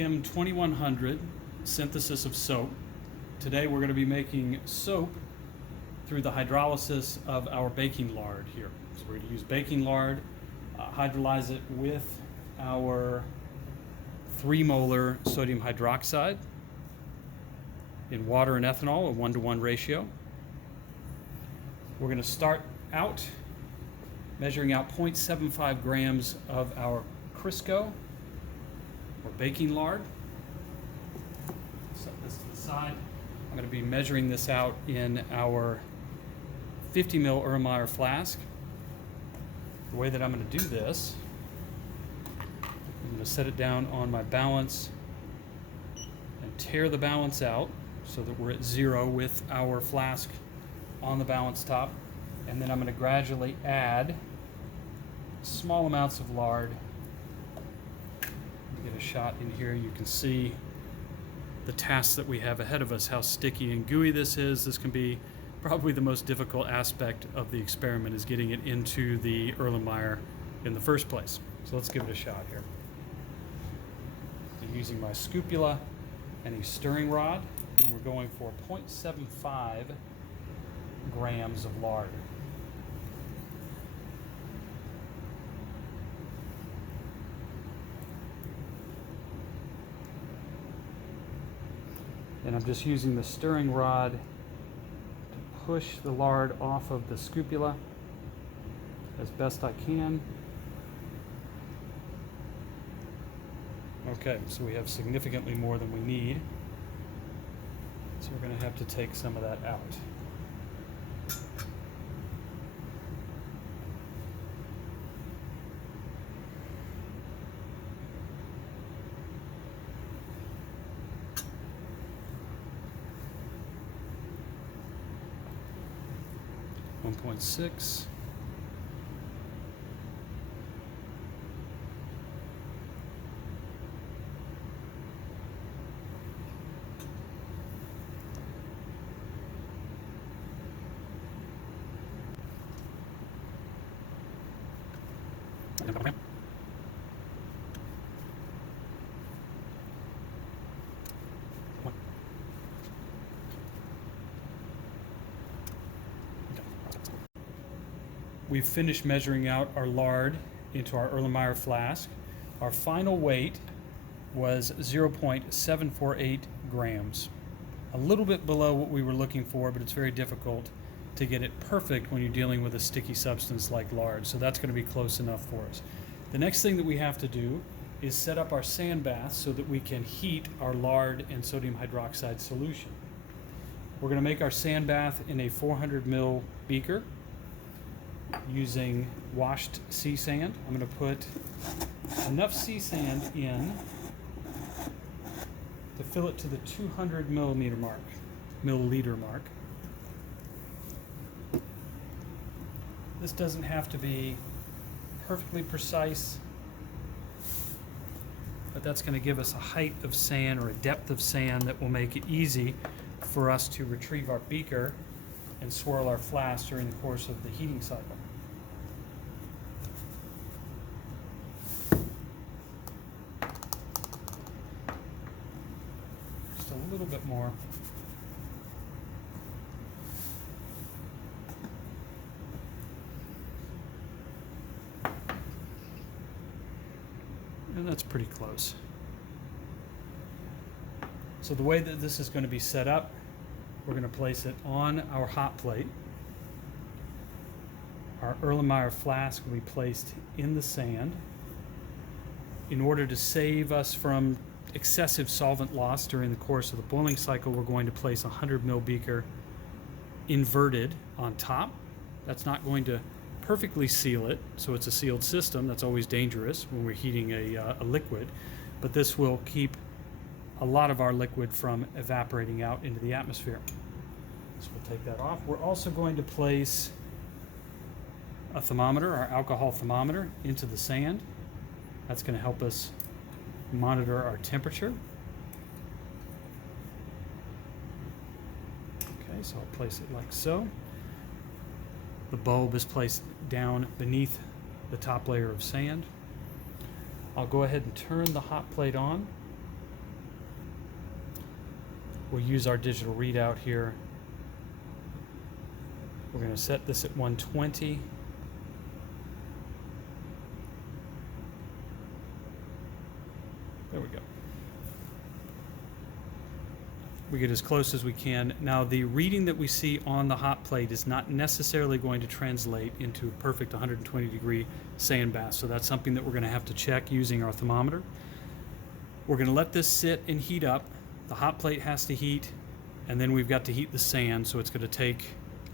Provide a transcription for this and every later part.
CHEM 2100 synthesis of soap. Today we're going to be making soap through the hydrolysis of our baking lard here. So we're going to use baking lard, hydrolyze it with our 3 molar sodium hydroxide in water and ethanol, a 1-to-1 ratio. We're going to start out measuring out 0.75 grams of our Crisco or baking lard. Set this to the side. I'm going to be measuring this out in our 50 ml Erlenmeyer flask. The way that I'm going to do this, I'm going to set it down on my balance and tear the balance out so that we're at 0 with our flask on the balance top. And then I'm going to gradually add small amounts of lard. Get a shot in here. You can see the task that we have ahead of us, how sticky and gooey this is. This can be probably the most difficult aspect of the experiment, is getting it into the Erlenmeyer in the first place. So let's give it a shot here. I'm using my scupula and a stirring rod, and we're going for 0.75 grams of lard. And I'm just using the stirring rod to push the lard off of the scupula as best I can. Okay, so we have significantly more than we need. So we're going to have to take some of that out. .6. We've finished measuring out our lard into our Erlenmeyer flask. Our final weight was 0.748 grams. A little bit below what we were looking for, but it's very difficult to get it perfect when you're dealing with a sticky substance like lard. So that's going to be close enough for us. The next thing that we have to do is set up our sandbath so that we can heat our lard and sodium hydroxide solution. We're going to make our sandbath in a 400 ml beaker using washed sea sand. I'm going to put enough sea sand in to fill it to the 200 milliliter mark. This doesn't have to be perfectly precise, but that's going to give us a height of sand or a depth of sand that will make it easy for us to retrieve our beaker and swirl our flask during the course of the heating cycle. Just a little bit more. And that's pretty close. So the way that this is going to be set up, we're going to place it on our hot plate. Our Erlenmeyer flask will be placed in the sand. In order to save us from excessive solvent loss during the course of the boiling cycle, we're going to place a 100 ml beaker inverted on top. That's not going to perfectly seal it, so it's a sealed system. That's always dangerous when we're heating a liquid, but this will keep a lot of our liquid from evaporating out into the atmosphere. So we'll take that off. We're also going to place a thermometer, our alcohol thermometer, into the sand. That's going to help us monitor our temperature. Okay, so I'll place it like so. The bulb is placed down beneath the top layer of sand. I'll go ahead and turn the hot plate on. We'll use our digital readout here. We're going to set this at 120. There we go. We get as close as we can. Now, the reading that we see on the hot plate is not necessarily going to translate into a perfect 120-degree sand bath, so that's something that we're going to have to check using our thermometer. We're going to let this sit and heat up. The hot plate has to heat, and then we've got to heat the sand, so it's going to take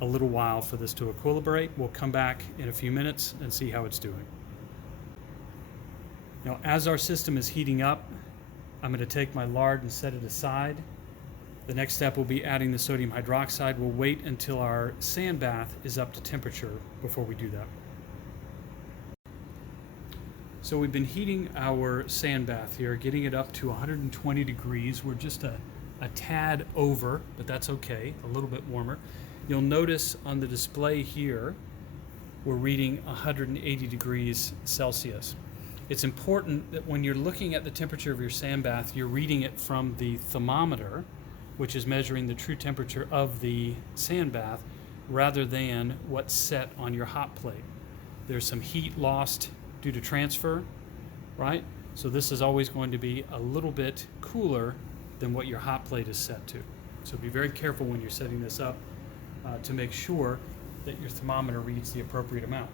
a little while for this to equilibrate. We'll come back in a few minutes and see how it's doing. Now, as our system is heating up, I'm going to take my lard and set it aside. The next step will be adding the sodium hydroxide. We'll wait until our sand bath is up to temperature before we do that. So we've been heating our sand bath here, getting it up to 120 degrees. We're just a tad over, but that's okay, a little bit warmer. You'll notice on the display here, we're reading 180 degrees Celsius. It's important that when you're looking at the temperature of your sand bath, you're reading it from the thermometer, which is measuring the true temperature of the sand bath, rather than what's set on your hot plate. There's some heat lost due to transfer, right? So this is always going to be a little bit cooler than what your hot plate is set to. So be very careful when you're setting this up to make sure that your thermometer reads the appropriate amount.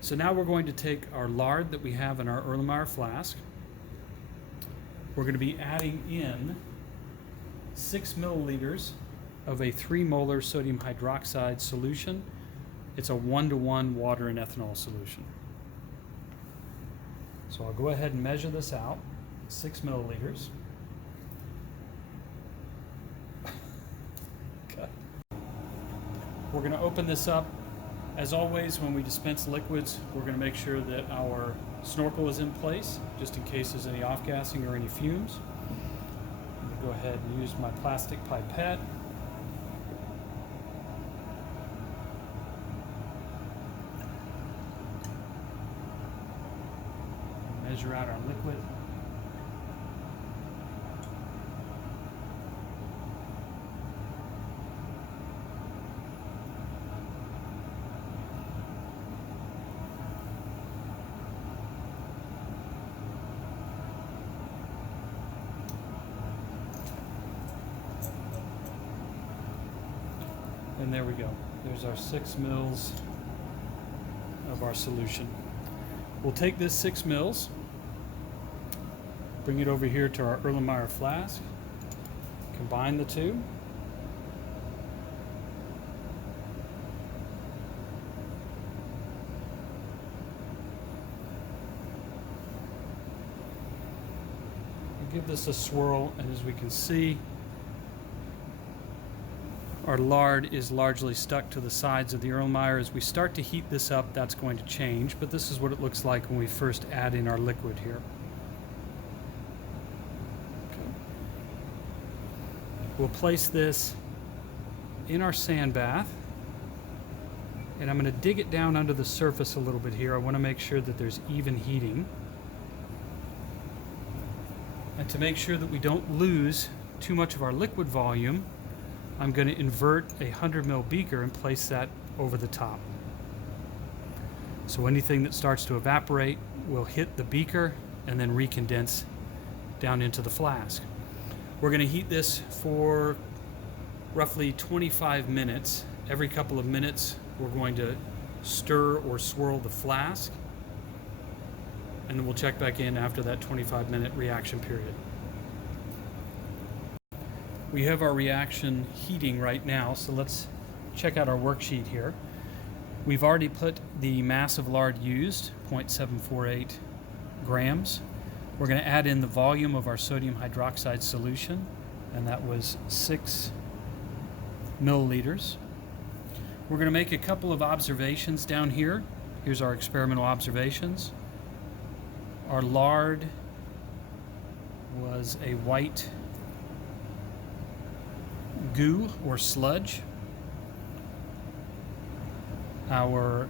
So now we're going to take our lard that we have in our Erlenmeyer flask. We're going to be adding in 6 milliliters of a 3 molar sodium hydroxide solution. It's a 1-to-1 water and ethanol solution. So I'll go ahead and measure this out, 6 milliliters. Okay. We're going to open this up. As always, when we dispense liquids, we're going to make sure that our snorkel is in place, just in case there's any off-gassing or any fumes. I'm going to go ahead and use my plastic pipette. Measure out our liquid. And there we go. There's our 6 mils of our solution. We'll take this 6 mils, bring it over here to our Erlenmeyer flask, combine the two. Give this a swirl, and as we can see, our lard is largely stuck to the sides of the Erlenmeyer. As we start to heat this up, that's going to change, but this is what it looks like when we first add in our liquid here. Okay. We'll place this in our sand bath, and I'm going to dig it down under the surface a little bit here. I want to make sure that there's even heating. And to make sure that we don't lose too much of our liquid volume, I'm going to invert a 100 ml beaker and place that over the top. So anything that starts to evaporate will hit the beaker and then recondense down into the flask. We're going to heat this for roughly 25 minutes. Every couple of minutes, we're going to stir or swirl the flask, and then we'll check back in after that 25-minute reaction period. We have our reaction heating right now, so let's check out our worksheet here. We've already put the mass of lard used, 0.748 grams. We're going to add in the volume of our sodium hydroxide solution, and that was 6 milliliters. We're going to make a couple of observations down here. Here's our experimental observations. Our lard was a white goo or sludge. Our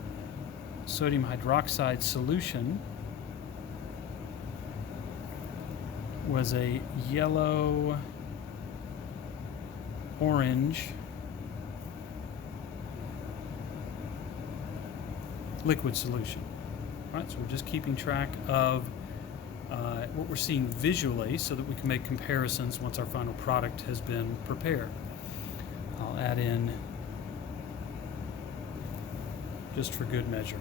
sodium hydroxide solution was a yellow orange liquid solution. All right, so we're just keeping track of what we're seeing visually so that we can make comparisons once our final product has been prepared. I'll add in just for good measure.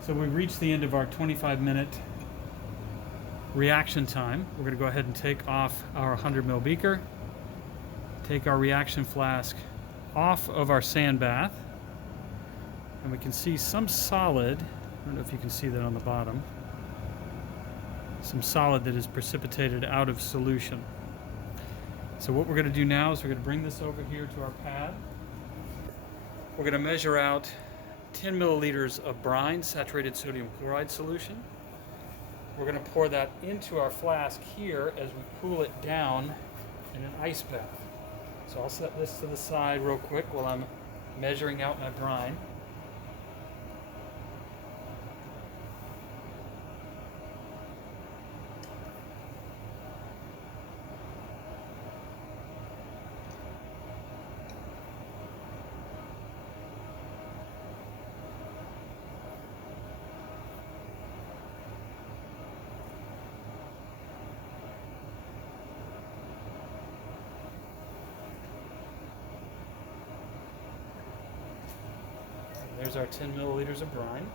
So we've reached the end of our 25-minute reaction time. We're going to go ahead and take off our 100 ml beaker, take our reaction flask off of our sandbath, and we can see some solid, I don't know if you can see that on the bottom, some solid that is precipitated out of solution. So what we're going to do now is we're going to bring this over here to our pad. We're going to measure out 10 milliliters of brine, saturated sodium chloride solution. We're going to pour that into our flask here as we cool it down in an ice bath. So I'll set this to the side real quick while I'm measuring out my brine. There's our 10 milliliters of brine.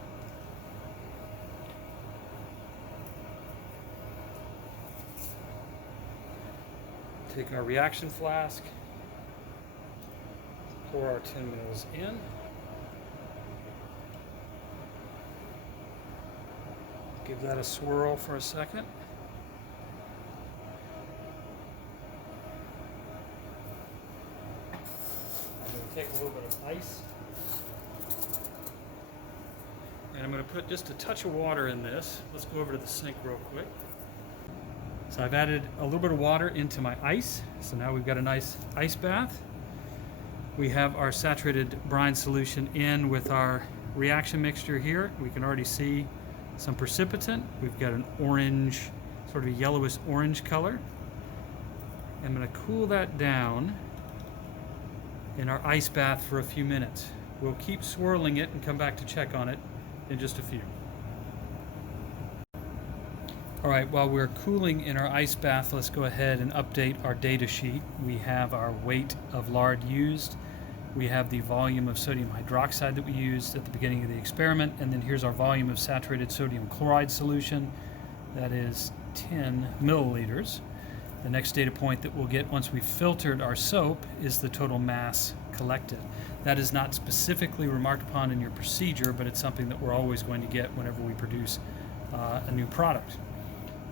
Take our reaction flask, pour our 10 mils in. Give that a swirl for a second. I'm going to take a little bit of ice. And I'm going to put just a touch of water in this. Let's go over to the sink real quick. So I've added a little bit of water into my ice. So now we've got a nice ice bath. We have our saturated brine solution in with our reaction mixture here. We can already see some precipitant. We've got an orange, sort of a yellowish orange color. I'm going to cool that down in our ice bath for a few minutes. We'll keep swirling it and come back to check on it in just a few. All right, while we're cooling in our ice bath, let's go ahead and update our data sheet. We have our weight of lard used. We have the volume of sodium hydroxide that we used at the beginning of the experiment, and then here's our volume of saturated sodium chloride solution. That is 10 milliliters. The next data point that we'll get once we've filtered our soap is the total mass collected. That is not specifically remarked upon in your procedure, but it's something that we're always going to get whenever we produce a new product.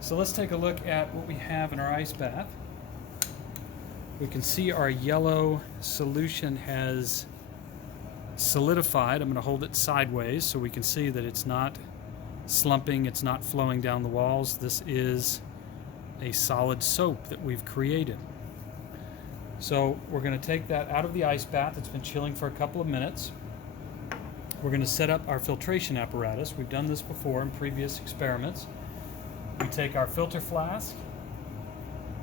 So let's take a look at what we have in our ice bath. We can see our yellow solution has solidified. I'm going to hold it sideways so we can see that it's not slumping, it's not flowing down the walls. This is a solid soap that we've created. So we're going to take that out of the ice bath. It's been chilling for a couple of minutes. We're going to set up our filtration apparatus. We've done this before in previous experiments. We take our filter flask,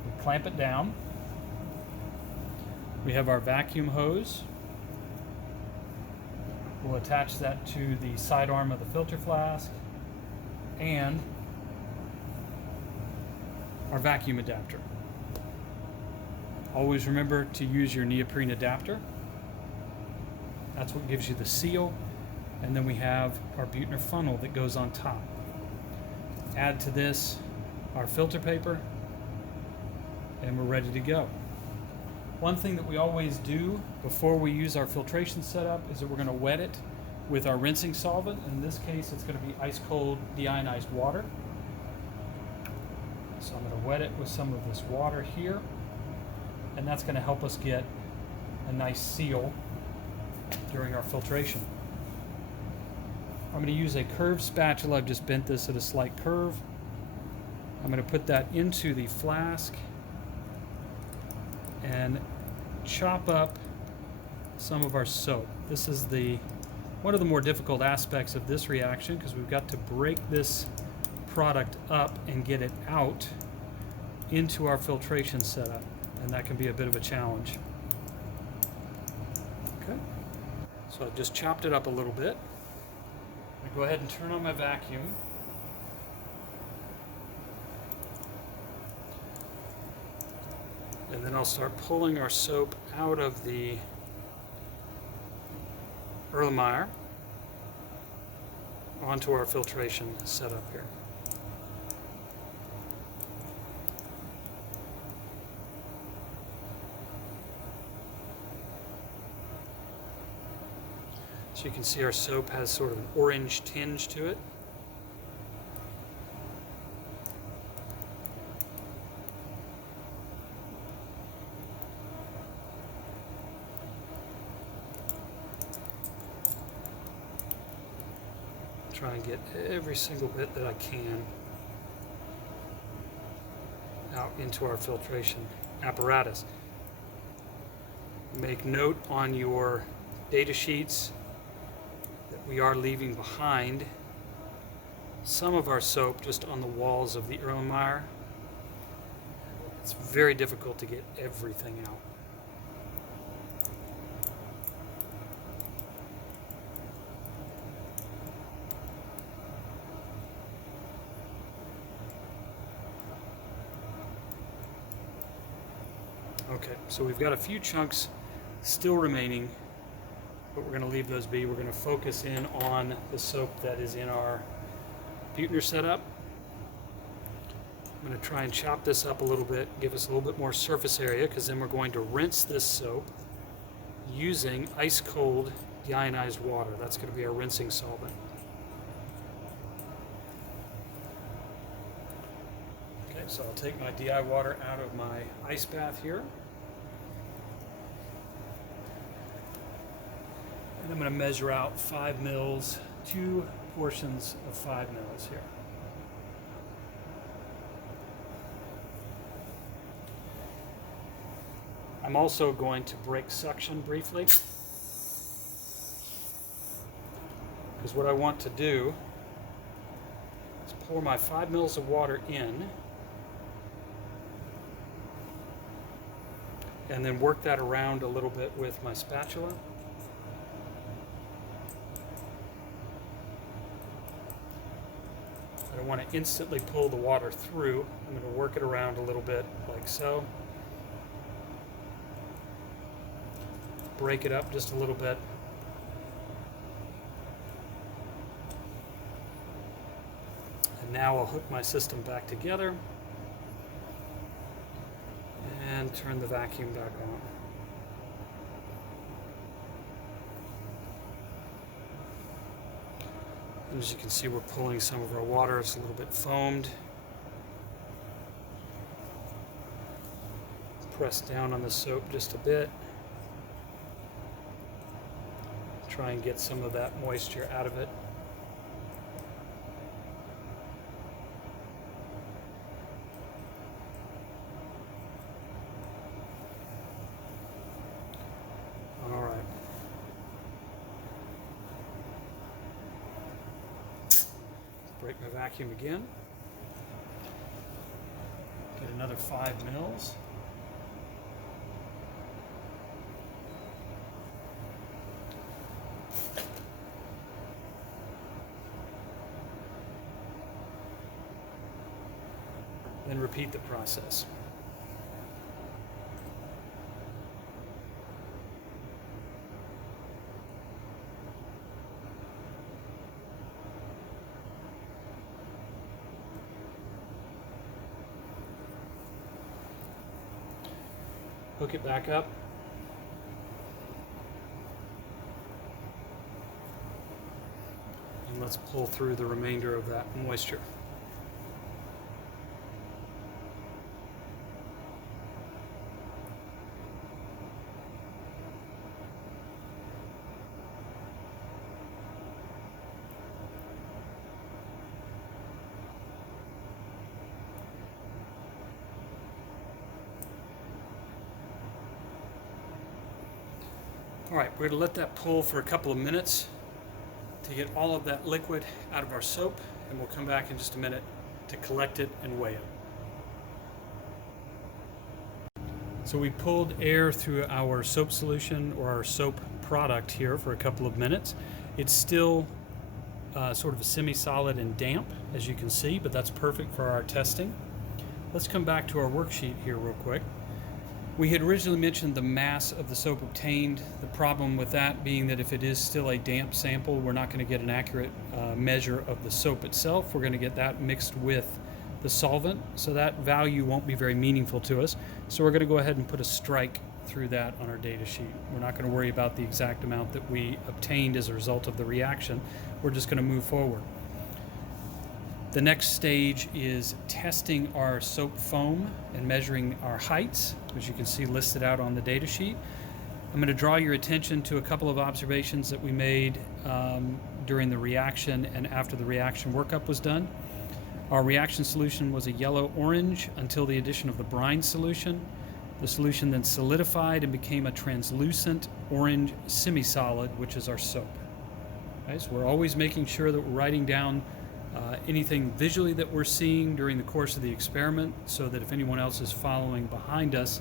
we clamp it down. We have our vacuum hose. We'll attach that to the side arm of the filter flask and our vacuum adapter. Always remember to use your neoprene adapter. That's what gives you the seal. And then we have our Buechner funnel that goes on top. Add to this our filter paper, and we're ready to go. One thing that we always do before we use our filtration setup is that we're going to wet it with our rinsing solvent. In this case, it's going to be ice cold deionized water. So I'm going to wet it with some of this water here, and that's going to help us get a nice seal during our filtration. I'm going to use a curved spatula. I've just bent this at a slight curve. I'm going to put that into the flask and chop up some of our soap. This is one of the more difficult aspects of this reaction, because we've got to break this product up and get it out into our filtration setup, and that can be a bit of a challenge. Okay, so I've just chopped it up a little bit. I'm going to go ahead and turn on my vacuum. And then I'll start pulling our soap out of the Erlenmeyer onto our filtration setup here. So you can see our soap has sort of an orange tinge to it. Try and get every single bit that I can out into our filtration apparatus. Make note on your data sheets that we are leaving behind some of our soap just on the walls of the Erlenmeyer. It's very difficult to get everything out. Okay, so we've got a few chunks still remaining, but we're going to leave those be. We're going to focus in on the soap that is in our Buechner setup. I'm going to try and chop this up a little bit, give us a little bit more surface area, because then we're going to rinse this soap using ice cold deionized water. That's going to be our rinsing solvent. Okay, so I'll take my DI water out of my ice bath here. And I'm going to measure out 5 mils, 2 portions of 5 mils here. I'm also going to break suction briefly, because what I want to do is pour my 5 mils of water in and then work that around a little bit with my spatula. I don't want to instantly pull the water through. I'm going to work it around a little bit like so. Break it up just a little bit. And Now I'll hook my system back together and turn the vacuum back on. And as you can see, we're pulling some of our water. It's a little bit foamed. Press down on the soap just a bit. Try and get some of that moisture out of it. All right. Break my vacuum again. Get another 5 mils. Then repeat the process. Hook it back up. And let's pull through the remainder of that moisture. All right, we're going to let that pull for a couple of minutes to get all of that liquid out of our soap, and we'll come back in just a minute to collect it and weigh it. So we pulled air through our soap solution or our soap product here for a couple of minutes. It's still sort of a semi-solid and damp, as you can see, but that's perfect for our testing. Let's come back to our worksheet here real quick. We had originally mentioned the mass of the soap obtained. The problem with that being that if it is still a damp sample, we're not going to get an accurate measure of the soap itself. We're going to get that mixed with the solvent, so that value won't be very meaningful to us. So we're going to go ahead and put a strike through that on our data sheet. We're not going to worry about the exact amount that we obtained as a result of the reaction. We're just going to move forward. The next stage is testing our soap foam and measuring our heights, which you can see listed out on the data sheet. I'm going to draw your attention to a couple of observations that we made during the reaction and after the reaction workup was done. Our reaction solution was a yellow-orange until the addition of the brine solution. The solution then solidified and became a translucent orange semi-solid, which is our soap. Okay, so we're always making sure that we're writing down anything visually that we're seeing during the course of the experiment, so that if anyone else is following behind us,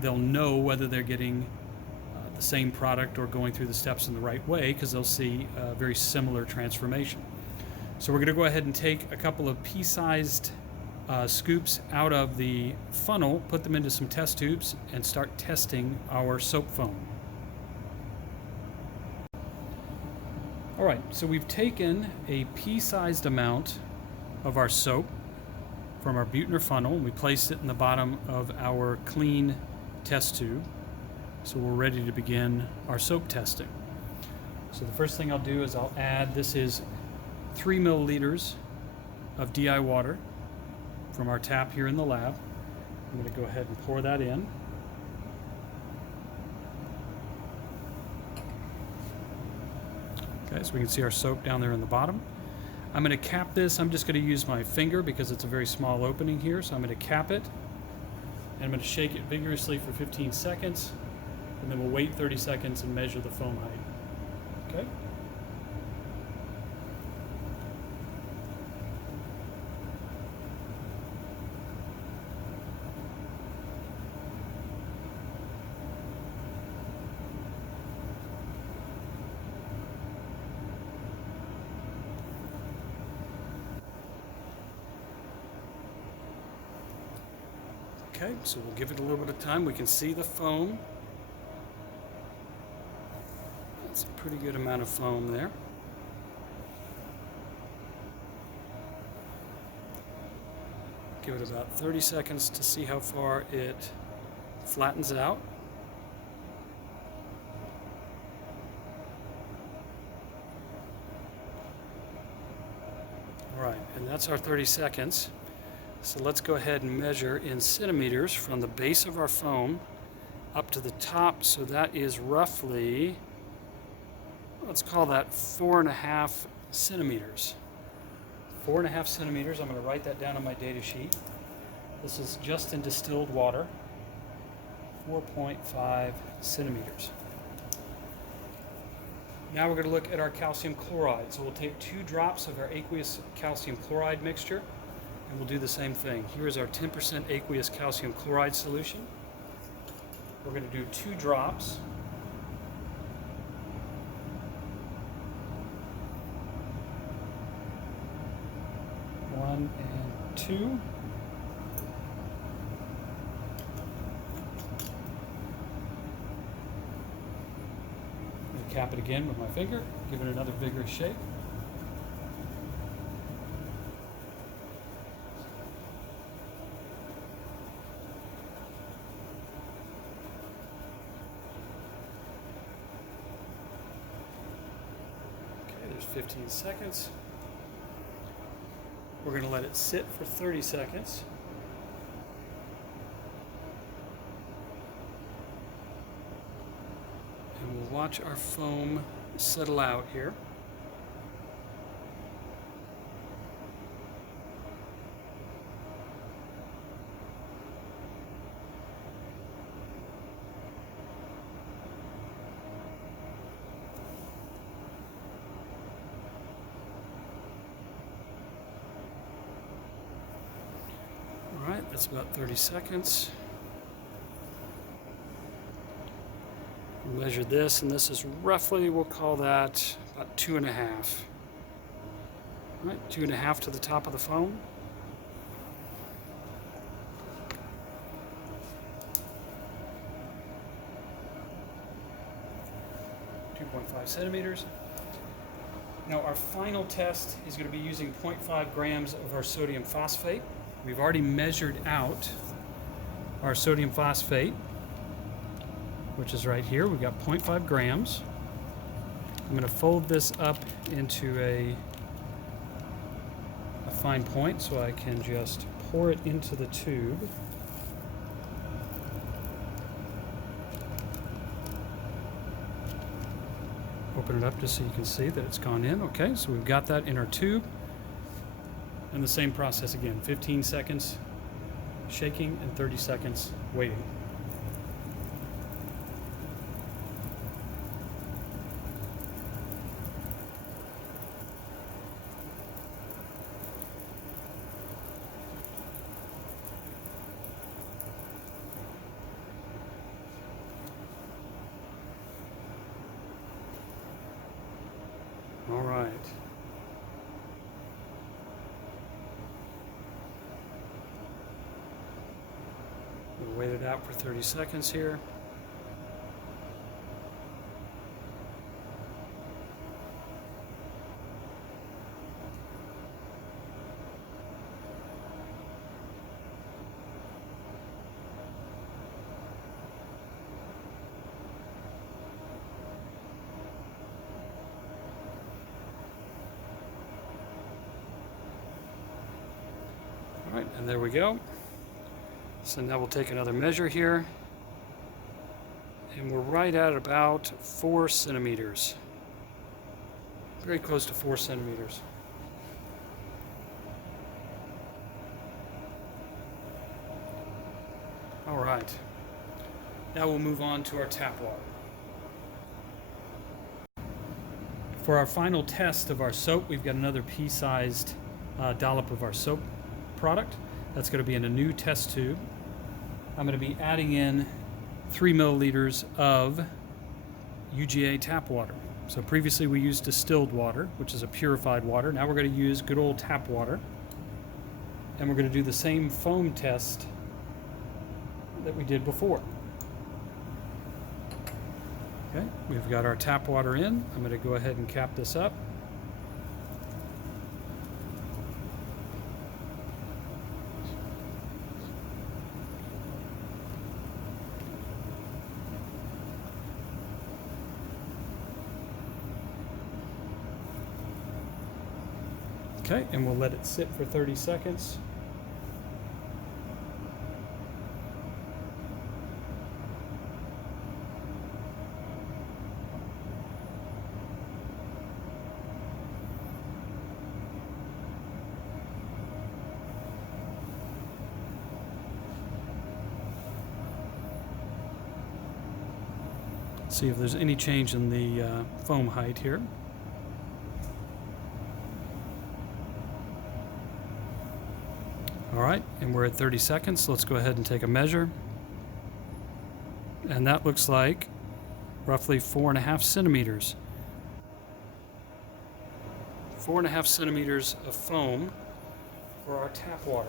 they'll know whether they're getting the same product or going through the steps in the right way, because they'll see a very similar transformation. So we're going to go ahead and take a couple of pea-sized scoops out of the funnel, put them into some test tubes, and start testing our soap foam. All right, so we've taken a pea-sized amount of our soap from our Buechner funnel, and we placed it in the bottom of our clean test tube. So we're ready to begin our soap testing. So the first thing I'll do is I'll add, this is 3 milliliters of DI water from our tap here in the lab. I'm going to go ahead and pour that in. Okay, so we can see our soap down there in the bottom. I'm going to cap this. I'm just going to use my finger because it's a very small opening here. So I'm going to cap it, and I'm going to shake it vigorously for 15 seconds, and then we'll wait 30 seconds and measure the foam height. Okay? Okay, so we'll give it a little bit of time. We can see the foam. That's a pretty good amount of foam there. Give it about 30 seconds to see how far it flattens out. All right, and that's our 30 seconds. So let's go ahead and measure in centimeters from the base of our foam up to the top. So that is roughly, let's call that 4.5 centimeters. 4.5 centimeters. I'm going to write that down on my data sheet. This is just in distilled water. 4.5 centimeters. Now we're going to look at our calcium chloride. So we'll take 2 drops of our aqueous calcium chloride mixture, and we'll do the same thing. Here is our 10% aqueous calcium chloride solution. We're going to do 2 drops. One and 2. Cap it again with my finger, give it another vigorous shake. Okay, there's 15 seconds. We're going to let it sit for 30 seconds. And we'll watch our foam settle out here. All right, that's about 30 seconds. Measure this, and this is roughly, we'll call that about 2.5. All right, 2.5 to the top of the foam. .5 centimeters. Now our final test is going to be using 0.5 grams of our sodium phosphate. We've already measured out our sodium phosphate, which is right here. We've got 0.5 grams. I'm going to fold this up into a fine point so I can just pour it into the tube. Open it up just so you can see that it's gone in. Okay, so we've got that in our tube. And the same process again, 15 seconds shaking and 30 seconds waiting. All right. We'll wait it out for 30 seconds here. All right, and there we go. So now we'll take another measure here, and we're right at about 4 centimeters. Very close to 4 centimeters. All right. Now we'll move on to our tap water. For our final test of our soap, we've got another pea-sized dollop of our soap product. That's going to be in a new test tube. I'm going to be adding in 3 milliliters of UGA tap water. So previously we used distilled water, which is a purified water. Now we're going to use good old tap water. And we're going to do the same foam test that we did before. Okay, we've got our tap water in. I'm going to go ahead and cap this up. Okay, and we'll let it sit for 30 seconds. See if there's any change in the foam height here. All right, and we're at 30 seconds. So let's go ahead and take a measure. And that looks like roughly 4.5 centimeters. 4.5 centimeters of foam for our tap water.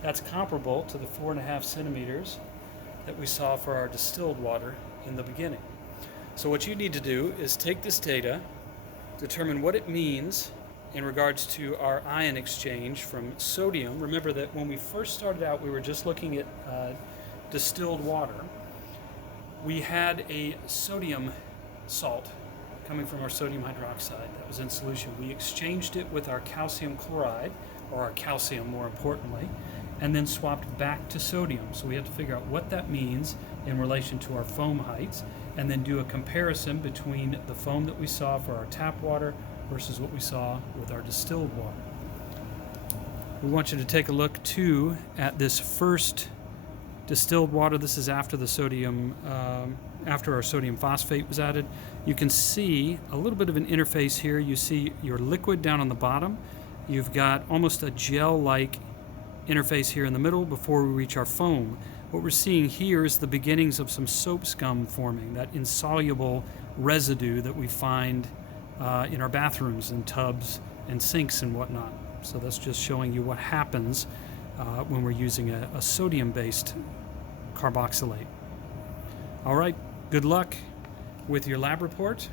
That's comparable to the 4.5 centimeters that we saw for our distilled water in the beginning. So what you need to do is take this data, determine what it means in regards to our ion exchange from sodium. Remember that when we first started out, we were just looking at distilled water. We had a sodium salt coming from our sodium hydroxide that was in solution. We exchanged it with our calcium chloride, or our calcium more importantly, and then swapped back to sodium. So we had to figure out what that means in relation to our foam heights, and then do a comparison between the foam that we saw for our tap water versus what we saw with our distilled water. We want you to take a look too at this first distilled water. This is after the sodium, after our sodium phosphate was added. You can see a little bit of an interface here. You see your liquid down on the bottom. You've got almost a gel-like interface here in the middle before we reach our foam. What we're seeing here is the beginnings of some soap scum forming, that insoluble residue that we find in our bathrooms and tubs and sinks and whatnot. So that's just showing you what happens when we're using a sodium-based carboxylate. All right, good luck with your lab report.